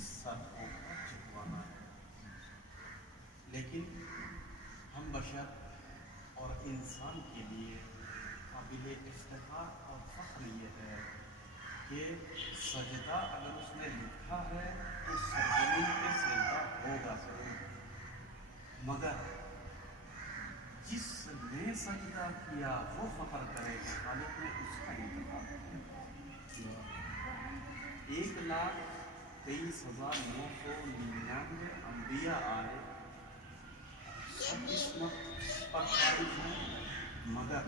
किस सदकों का झुकवाना है। लेकिन हम बशर और इंसान के लिए काबिल इफ्तिखार और फ़ख्र ये है कि सजदा अगर उसने लिखा है तो सरजमीन पे सजदा होगा ज़रूर, मगर जिसने सजदा किया वो फ़ख्र करे कि खालिक ने उसका इंतखाब किया। 1,23,999 अम्बिया आए, सब किस्मत पर फारिज हैं, मगर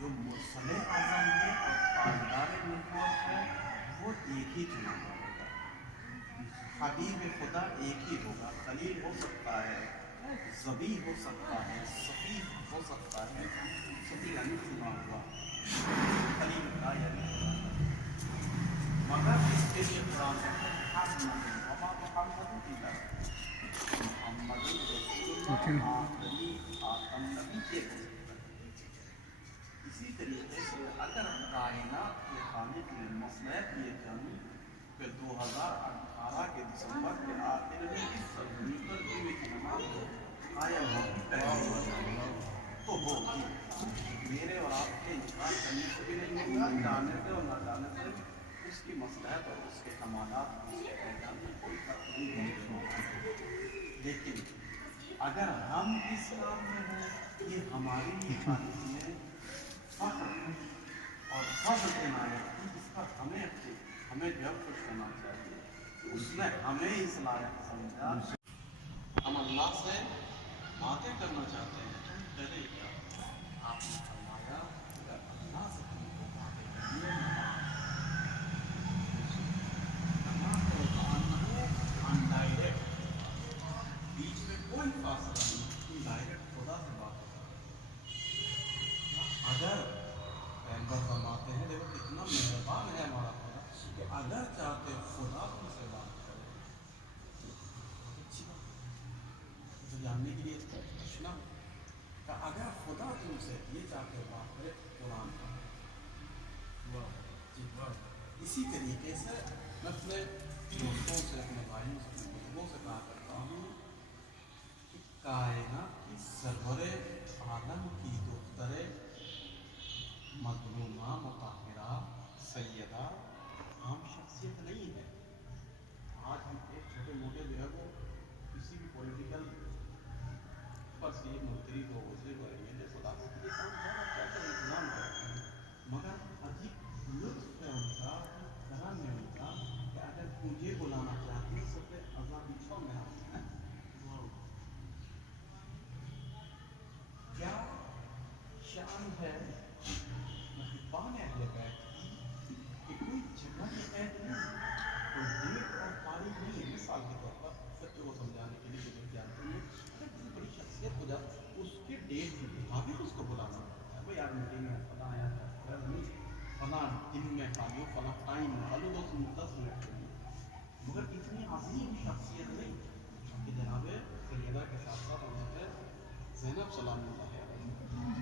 जो मुरसले आज़म है और ताजदार नबूवत है वो एक ही चुना होगा। हबीब खुदा एक ही होगा। खलील हो सकता है, ज़बी हो सकता है, सफ़ी हो सकता है, सफ़ी यानी चुना हुआ, खलील का यानी मगर इसके लिए कुरान इसी तरीके से अगर कायनात के खालिक ने मसलहत ये जानी कि 2018 के दिसंबर के आखिर में इस सरजमी पर जीवित नमाज कायम होगी तो होगी। मेरे और आपके इंकार करने से भी नहीं होगा, जाने से और ना जाने से उसकी मसलहत और उसके कमालात उसके पैगाम में कोई फर्क नहीं होगा। लेकिन अगर हम इस काम में हैं कि हमारी खालिक में फख्र और फज़्ल इनायत की, इस पर हमें जब खुश होना चाहिए, उसने हमें इस लायक समझा। हम अल्लाह से बातें करना चाहते हैं तो हम करें क्या? आपने फरमाया अगर अल्लाह से तुमको बातें करनी है अनडायरेक्ट, बीच में कोई फासला नहीं, तुम डायरेक्ट खुदा से बात करो। अगर पैगंबर फरमाते हैं, देखो कितना मेहरबान है हमारा खुदा कि अगर चाहते खुदा तुमसे बात करे अच्छी बात तो जानने के लिए पूछना कि अगर खुदा तुमसे ये चाहते हो बात करे कुरान का। इसी तरीके से मैं अपने दोस्तों से, अपने भाइयों से, अपने बुजुर्गों से कहा करता हूँ कि कायनात की सरवरे आलम की दुख्तरे मज़लूमा मुताहिरा सैयदा आम शख्सियत नहीं है। आज हम एक छोटे मोटे जो है वो किसी भी पॉलिटिकल पर से मुंतरी हो उसे करेंगे जो खुदा के लिए काम क्या इंतजाम है, मगर अजीब लुत्फ है उनका, करम है उनका कि अगर मुझे बुलाना चाहते हैं सबसे अज़ा बिछो में आते हैं। क्या शान है महबान अहले बैत कि कोई जगह की कैद नहीं, कोई डेट और तारीख नहीं है। मिसाल के तौर पर सत्य को समझाने के लिए जो जानते हैं, अगर किसी बड़ी शख्सियत हो जाए उसके डेट के मुताबिक उसको बुलाना पड़ता है। भाई यार मीटिंग में फला आया था, फला दिन में खाली फला टाइम में खाली 10 मिनट के लिए, मगर इतनी अजीम शख्सियत नहीं कि जनाब सैयदा के साथ साथ हज़रत ज़ैनब सलाम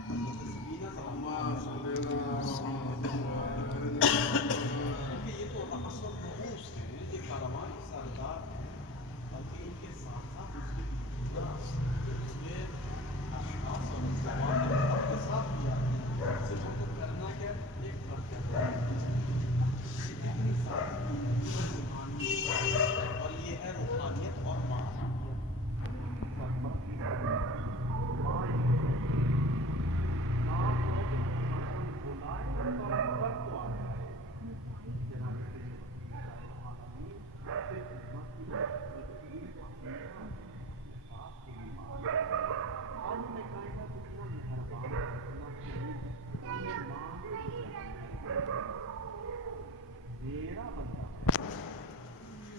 क्योंकि ये तो असल रूस हैं, ये कारवान सरदार हैं, बल्कि इनके साथ साथ उसके अशखास और के साथ किया सिर्फ उनको करना क्या एक इतनी सारी और ये है रूहानियत और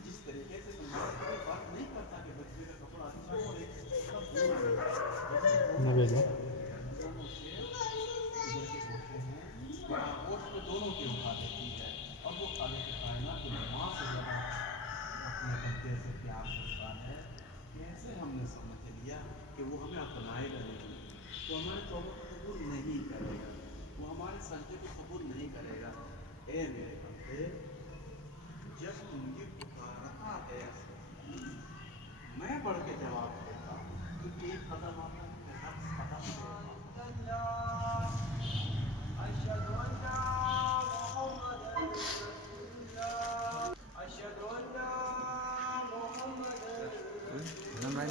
जिस तरीके से बात नहीं करता कि बच्चे का कपड़ा अच्छा हो दोनों की उठा देती है और वो खाने के कायनात की माँ से ज़्यादा अपने बच्चे से प्यार करता है। कैसे हमने समझ लिया कि वो हमें अपनाएगा नहीं, वो हमारे तौबे को कबूल नहीं करेगा, वो हमारे सजदे को कबूल नहीं करेगा। ए मेरे बंदे, जब तुम ये पुकारता پڑھ کے جواب دیتا کہ ایک قدم آتا پھر نفس قدم دیتا اشهد ان لا محمد رسول الله اشهد ان لا محمد رسول الله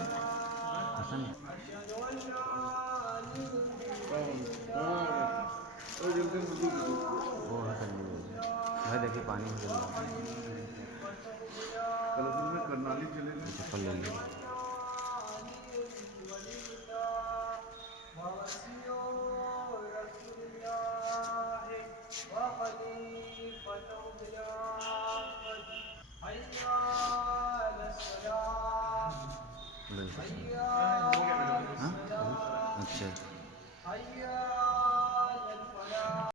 اشهد ان لا دیکھیے پانی میں کرنالی چلے گا چپل لے لیں اچھا